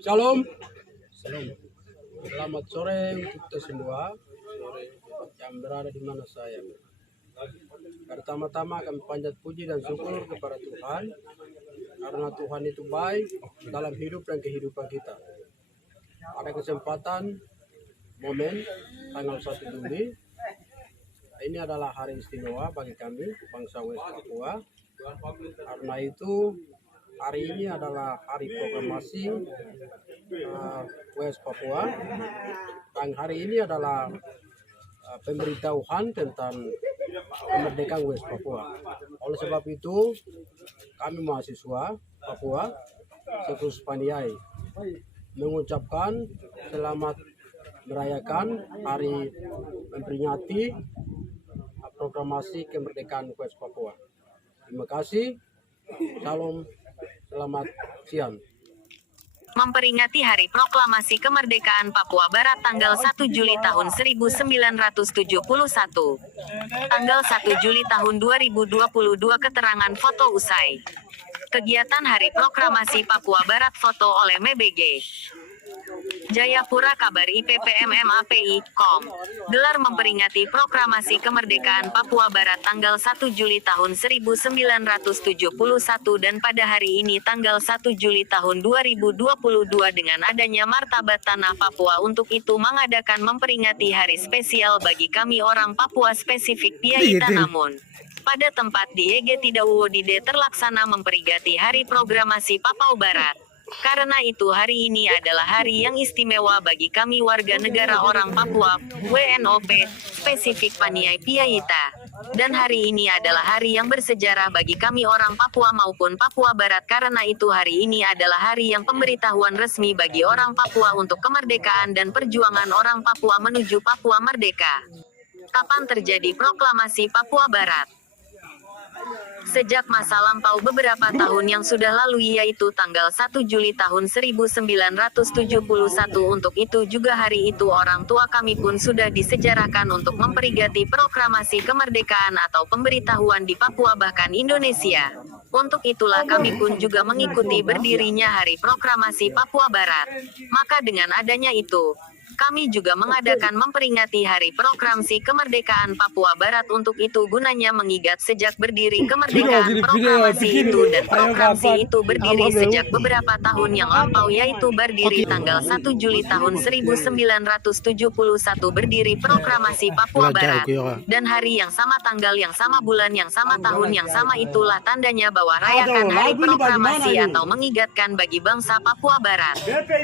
Shalom. Shalom. Selamat sore untuk kita semua. Sore yang berada di mana saya. Pertama-tama kami panjat puji dan syukur kepada Tuhan. Karena Tuhan itu baik dalam hidup dan kehidupan kita. Ada kesempatan momen tanggal 1 Juli. Ini adalah hari istimewa bagi kami, bangsa West Papua. Karena itu hari ini adalah hari proklamasi West Papua, dan hari ini adalah pemberitahuan tentang kemerdekaan West Papua. Oleh sebab itu, kami mahasiswa Papua sekhusus Paniai mengucapkan selamat merayakan hari memperingati proklamasi kemerdekaan West Papua. Terima kasih. Salam. Selamat siang. Memperingati Hari Proklamasi Kemerdekaan Papua Barat tanggal 1 Juli tahun 1971. Tanggal 1 Juli tahun 2022 keterangan foto usai. Kegiatan Hari Proklamasi Papua Barat foto oleh MBG. Jayapura Kabar IPPMMAPI.com. Gelar memperingati Proklamasi Kemerdekaan Papua Barat tanggal 1 Juli tahun 1971 dan pada hari ini tanggal 1 Juli tahun 2022 dengan adanya martabat Tanah Papua untuk itu mengadakan memperingati hari spesial bagi kami orang Papua spesifik Piaita namun pada tempat di EG Tidawudide terlaksana memperingati Hari Proklamasi Papua Barat. Karena itu hari ini adalah hari yang istimewa bagi kami warga negara orang Papua, WNOP, spesifik Paniai Piaita. Dan hari ini adalah hari yang bersejarah bagi kami orang Papua maupun Papua Barat karena itu hari ini adalah hari yang pemberitahuan resmi bagi orang Papua untuk kemerdekaan dan perjuangan orang Papua menuju Papua Merdeka. Kapan terjadi proklamasi Papua Barat? Sejak masa lampau beberapa tahun yang sudah lalu yaitu tanggal 1 Juli tahun 1971 untuk itu juga hari itu orang tua kami pun sudah disejarahkan untuk memperingati proklamasi kemerdekaan atau pemberitahuan di Papua bahkan Indonesia. Untuk itulah kami pun juga mengikuti berdirinya Hari Proklamasi Papua Barat. Maka dengan adanya itu, kami juga mengadakan memperingati Hari Proklamasi Kemerdekaan Papua Barat untuk itu gunanya mengingat sejak berdiri kemerdekaan proklamasi itu dan proklamasi itu berdiri sejak beberapa tahun yang lampau yaitu berdiri tanggal 1 Juli tahun 1971 berdiri proklamasi Papua Barat dan hari yang sama tanggal yang sama bulan yang sama tahun yang sama itulah tandanya bahwa rayakan Hari Proklamasi atau mengingatkan bagi bangsa Papua Barat.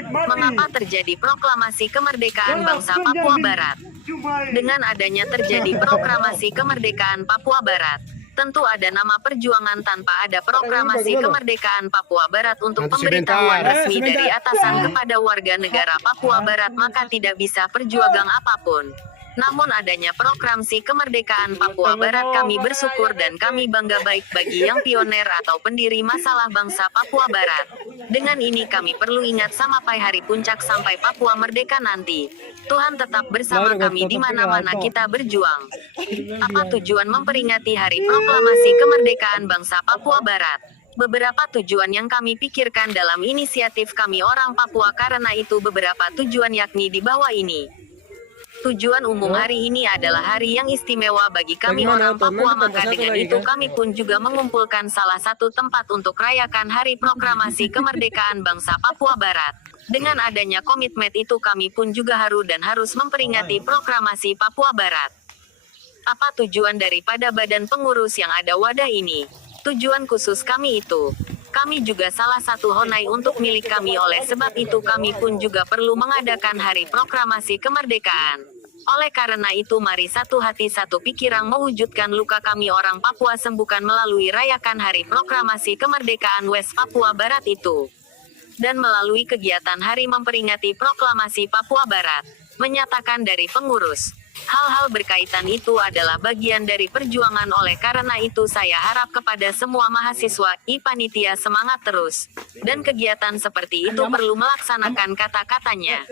Mengapa terjadi proklamasi kemerdekaan bangsa Papua Barat? Dengan adanya terjadi proklamasi kemerdekaan Papua Barat, tentu ada nama perjuangan tanpa ada proklamasi kemerdekaan Papua Barat untuk pemberitahuan resmi dari atasan kepada warga negara Papua Barat maka tidak bisa perjuangan apapun. Namun adanya proklamasi kemerdekaan Papua Barat kami bersyukur dan kami bangga baik bagi yang pioner atau pendiri masalah bangsa Papua Barat. Dengan ini kami perlu ingat sampai hari puncak sampai Papua merdeka nanti. Tuhan tetap bersama kami di mana-mana kita berjuang. Apa tujuan memperingati Hari Proklamasi Kemerdekaan Bangsa Papua Barat? Beberapa tujuan yang kami pikirkan dalam inisiatif kami orang Papua karena itu beberapa tujuan yakni di bawah ini. Tujuan umum hari ini adalah hari yang istimewa bagi kami orang Papua maka dengan itu kami pun juga mengumpulkan salah satu tempat untuk rayakan Hari Proklamasi Kemerdekaan Bangsa Papua Barat. Dengan adanya komitmen itu kami pun juga harus memperingati proklamasi Papua Barat. Apa tujuan daripada badan pengurus yang ada wadah ini? Tujuan khusus kami itu. Kami juga salah satu honai untuk milik kami oleh sebab itu kami pun juga perlu mengadakan Hari Proklamasi Kemerdekaan. Oleh karena itu mari satu hati satu pikiran mewujudkan luka kami orang Papua sembuhkan melalui rayakan Hari Proklamasi Kemerdekaan West Papua Barat itu. Dan melalui kegiatan hari memperingati Proklamasi Papua Barat, menyatakan dari pengurus. Hal-hal berkaitan itu adalah bagian dari perjuangan oleh karena itu saya harap kepada semua mahasiswa, panitia semangat terus. Dan kegiatan seperti itu perlu melaksanakan kata-katanya.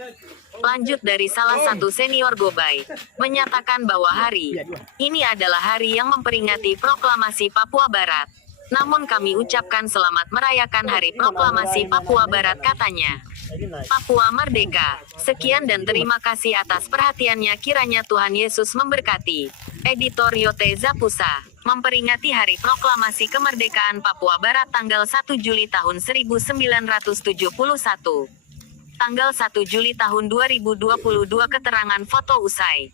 Lanjut dari salah satu senior Gobay, menyatakan bahwa hari ini adalah hari yang memperingati proklamasi Papua Barat. Namun kami ucapkan selamat merayakan Hari Proklamasi Papua Barat, katanya. Papua Merdeka. Sekian dan terima kasih atas perhatiannya, kiranya Tuhan Yesus memberkati. Editor Yote Zapusa. Memperingati Hari Proklamasi Kemerdekaan Papua Barat tanggal 1 Juli tahun 1971. Tanggal 1 Juli tahun 2022, keterangan foto usai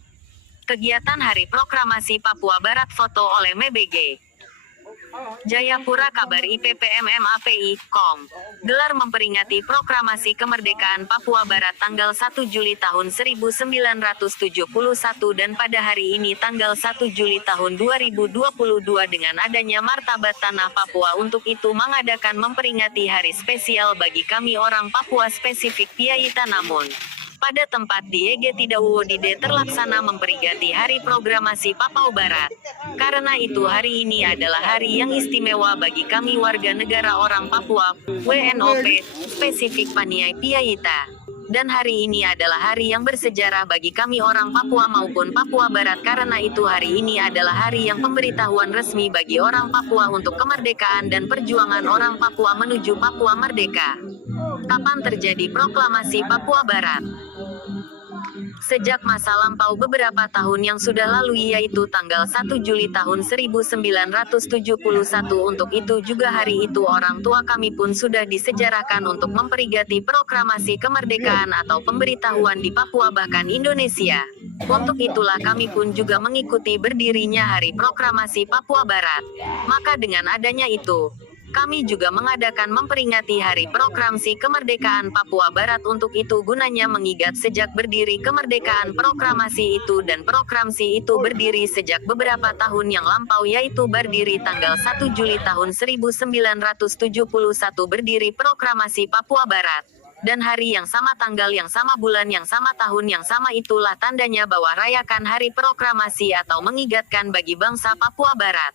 kegiatan Hari Proklamasi Papua Barat, foto oleh MBG. Jayapura, kabar IPPMMAPI.com. Gelar memperingati Proklamasi Kemerdekaan Papua Barat tanggal 1 Juli tahun 1971 dan pada hari ini tanggal 1 Juli tahun 2022 dengan adanya martabat Tanah Papua, untuk itu mengadakan memperingati hari spesial bagi kami orang Papua, spesifik Piaita. Namun pada tempat di EG Tidawudide terlaksana memperingati Hari Proklamasi Papua Barat. Karena itu hari ini adalah hari yang istimewa bagi kami warga negara orang Papua, WNOP, spesifik Paniai Piaita. Dan hari ini adalah hari yang bersejarah bagi kami orang Papua maupun Papua Barat. Karena itu hari ini adalah hari yang pemberitahuan resmi bagi orang Papua untuk kemerdekaan dan perjuangan orang Papua menuju Papua merdeka. Kapan terjadi Proklamasi Papua Barat? Sejak masa lampau beberapa tahun yang sudah lalu, yaitu tanggal 1 Juli tahun 1971. Untuk itu juga hari itu orang tua kami pun sudah disejarahkan untuk memperingati proklamasi kemerdekaan atau pemberitahuan di Papua bahkan Indonesia. Untuk itulah kami pun juga mengikuti berdirinya Hari Proklamasi Papua Barat. Maka dengan adanya itu, kami juga mengadakan memperingati Hari Proklamasi Kemerdekaan Papua Barat. Untuk itu gunanya mengingat sejak berdiri kemerdekaan proklamasi itu, dan proklamasi itu berdiri sejak beberapa tahun yang lampau, yaitu berdiri tanggal 1 Juli tahun 1971 berdiri Proklamasi Papua Barat. Dan hari yang sama, tanggal yang sama, bulan yang sama, tahun yang sama, itulah tandanya bahwa rayakan Hari Proklamasi atau mengingatkan bagi bangsa Papua Barat.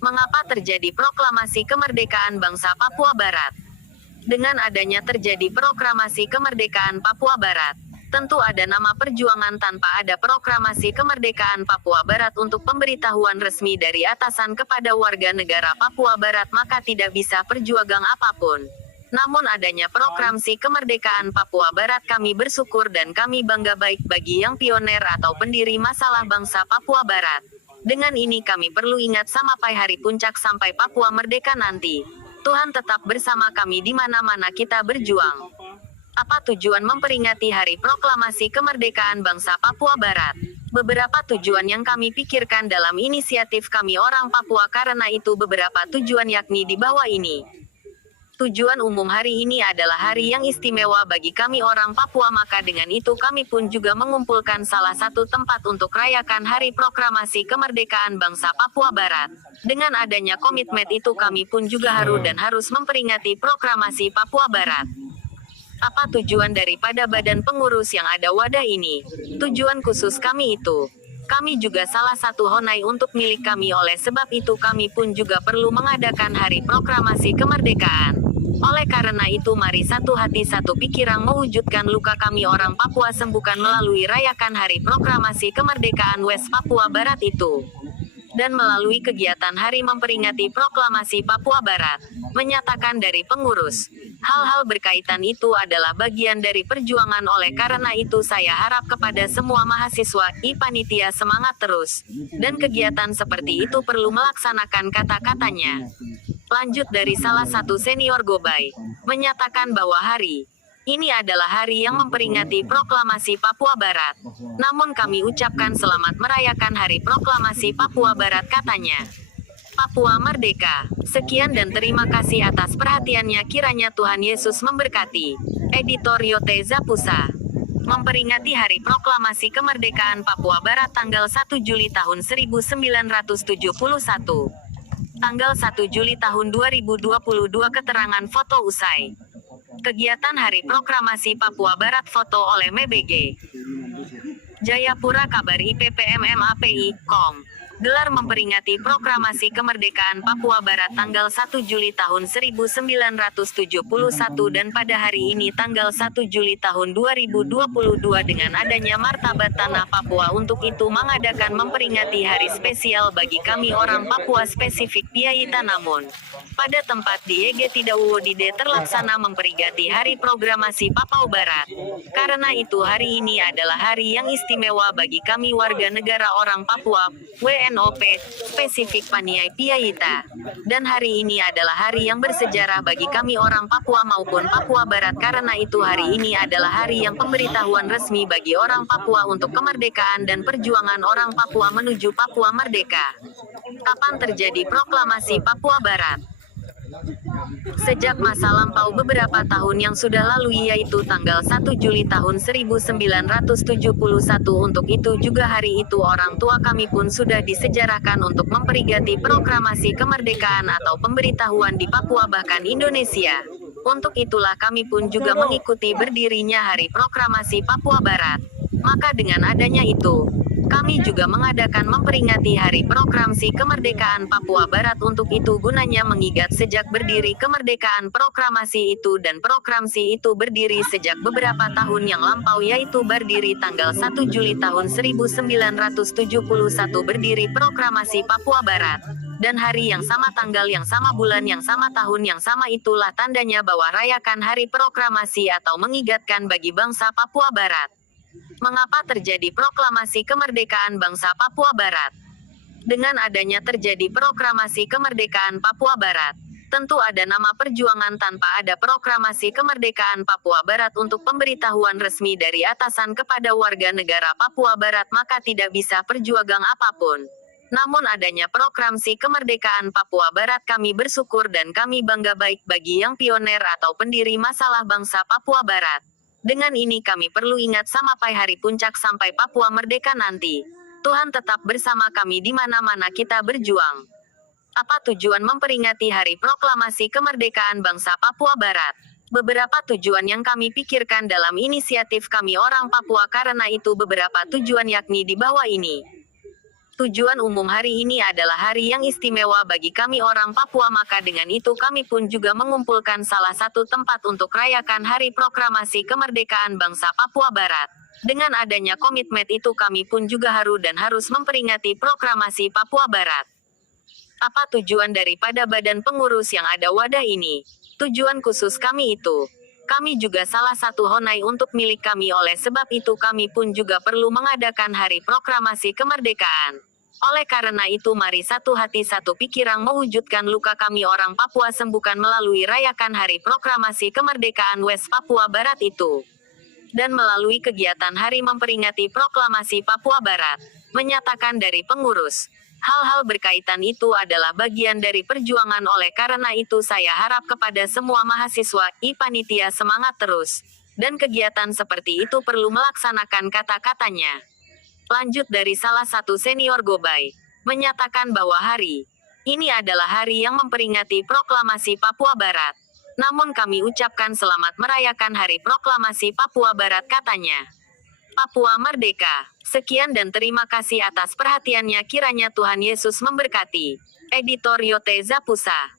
Mengapa terjadi proklamasi kemerdekaan bangsa Papua Barat? Dengan adanya terjadi proklamasi kemerdekaan Papua Barat, tentu ada nama perjuangan. Tanpa ada proklamasi kemerdekaan Papua Barat untuk pemberitahuan resmi dari atasan kepada warga negara Papua Barat, maka tidak bisa perjuangan apapun. Namun adanya proklamasi kemerdekaan Papua Barat, kami bersyukur dan kami bangga baik bagi yang pioner atau pendiri masalah bangsa Papua Barat. Dengan ini kami perlu ingat sampai hari puncak sampai Papua merdeka nanti, Tuhan tetap bersama kami di mana-mana kita berjuang. Apa tujuan memperingati Hari Proklamasi Kemerdekaan bangsa Papua Barat? Beberapa tujuan yang kami pikirkan dalam inisiatif kami orang Papua, karena itu beberapa tujuan yakni di bawah ini. Tujuan umum hari ini adalah hari yang istimewa bagi kami orang Papua, maka dengan itu kami pun juga mengumpulkan salah satu tempat untuk rayakan Hari Proklamasi Kemerdekaan bangsa Papua Barat. Dengan adanya komitmen itu kami pun juga harus memperingati proklamasi Papua Barat. Apa tujuan daripada badan pengurus yang ada wadah ini? Tujuan khusus kami itu, kami juga salah satu honai untuk milik kami, oleh sebab itu kami pun juga perlu mengadakan Hari Proklamasi Kemerdekaan. Oleh karena itu mari satu hati satu pikiran mewujudkan luka kami orang Papua sembuhkan melalui rayakan Hari Proklamasi Kemerdekaan West Papua Barat itu. Dan melalui kegiatan hari memperingati proklamasi Papua Barat, menyatakan dari pengurus, hal-hal berkaitan itu adalah bagian dari perjuangan. Oleh karena itu saya harap kepada semua mahasiswa, panitia semangat terus. Dan kegiatan seperti itu perlu melaksanakan kata-katanya. Lanjut dari salah satu senior Gobay, menyatakan bahwa hari ini adalah hari yang memperingati proklamasi Papua Barat. Namun kami ucapkan selamat merayakan Hari Proklamasi Papua Barat, katanya. Papua Merdeka. Sekian dan terima kasih atas perhatiannya, kiranya Tuhan Yesus memberkati. Editor Yote Zapusa. Memperingati Hari Proklamasi Kemerdekaan Papua Barat tanggal 1 Juli tahun 1971. Tanggal 1 Juli tahun 2022, keterangan foto usai kegiatan Hari Proklamasi Papua Barat, foto oleh MBG. Jayapura, kabar IPPMMAPI.com. Gelar memperingati proklamasi kemerdekaan Papua Barat tanggal 1 Juli tahun 1971 dan pada hari ini tanggal 1 Juli tahun 2022 dengan adanya martabat tanah Papua untuk itu mengadakan memperingati hari spesial bagi kami orang Papua spesifik Piaita namun pada tempat di EG Tidawuwodide terlaksana memperingati hari proklamasi Papua Barat. Karena itu hari ini adalah hari yang istimewa bagi kami warga negara orang Papua, WNOP, spesifik Paniai Piaita. Dan hari ini adalah hari yang bersejarah bagi kami orang Papua maupun Papua Barat karena itu hari ini adalah hari yang pemberitahuan resmi bagi orang Papua untuk kemerdekaan dan perjuangan orang Papua menuju Papua merdeka. Kapan terjadi proklamasi Papua Barat? Sejak masa lampau beberapa tahun yang sudah lalu yaitu tanggal 1 Juli tahun 1971 untuk itu juga hari itu orang tua kami pun sudah disejarahkan untuk memperingati proklamasi kemerdekaan atau pemberitahuan di Papua bahkan Indonesia. Untuk itulah kami pun juga mengikuti berdirinya hari proklamasi Papua Barat. Maka dengan adanya itu, kami juga mengadakan memperingati Hari Proklamasi Kemerdekaan Papua Barat untuk itu gunanya mengingat sejak berdiri kemerdekaan proklamasi itu dan proklamasi itu berdiri sejak beberapa tahun yang lampau yaitu berdiri tanggal 1 Juli tahun 1971 berdiri proklamasi Papua Barat. Dan hari yang sama tanggal yang sama bulan yang sama tahun yang sama itulah tandanya bahwa rayakan Hari Proklamasi atau mengingatkan bagi bangsa Papua Barat. Mengapa terjadi proklamasi kemerdekaan bangsa Papua Barat? Dengan adanya terjadi proklamasi kemerdekaan Papua Barat, tentu ada nama perjuangan tanpa ada proklamasi kemerdekaan Papua Barat untuk pemberitahuan resmi dari atasan kepada warga negara Papua Barat maka tidak bisa perjuangan apapun. Namun adanya proklamasi kemerdekaan Papua Barat kami bersyukur dan kami bangga baik bagi yang pioner atau pendiri masalah bangsa Papua Barat. Dengan ini kami perlu ingat sampai hari puncak sampai Papua merdeka nanti. Tuhan tetap bersama kami di mana-mana kita berjuang. Apa tujuan memperingati Hari Proklamasi Kemerdekaan Bangsa Papua Barat? Beberapa tujuan yang kami pikirkan dalam inisiatif kami orang Papua karena itu beberapa tujuan yakni di bawah ini. Tujuan umum hari ini adalah hari yang istimewa bagi kami orang Papua maka dengan itu kami pun juga mengumpulkan salah satu tempat untuk rayakan Hari Proklamasi Kemerdekaan Bangsa Papua Barat. Dengan adanya komitmen itu kami pun juga harus memperingati proklamasi Papua Barat. Apa tujuan daripada badan pengurus yang ada wadah ini? Tujuan khusus kami itu. Kami juga salah satu honai untuk milik kami oleh sebab itu kami pun juga perlu mengadakan Hari Proklamasi Kemerdekaan. Oleh karena itu mari satu hati satu pikiran mewujudkan luka kami orang Papua sembuhkan melalui rayakan Hari Proklamasi Kemerdekaan West Papua Barat itu. Dan melalui kegiatan hari memperingati proklamasi Papua Barat, menyatakan dari pengurus. Hal-hal berkaitan itu adalah bagian dari perjuangan oleh karena itu saya harap kepada semua mahasiswa, panitia semangat terus. Dan kegiatan seperti itu perlu melaksanakan kata-katanya. Lanjut dari salah satu senior Gobay, menyatakan bahwa hari ini adalah hari yang memperingati proklamasi Papua Barat. Namun kami ucapkan selamat merayakan Hari Proklamasi Papua Barat katanya. Papua Merdeka. Sekian dan terima kasih atas perhatiannya kiranya Tuhan Yesus memberkati. Editor Yote Zapusa.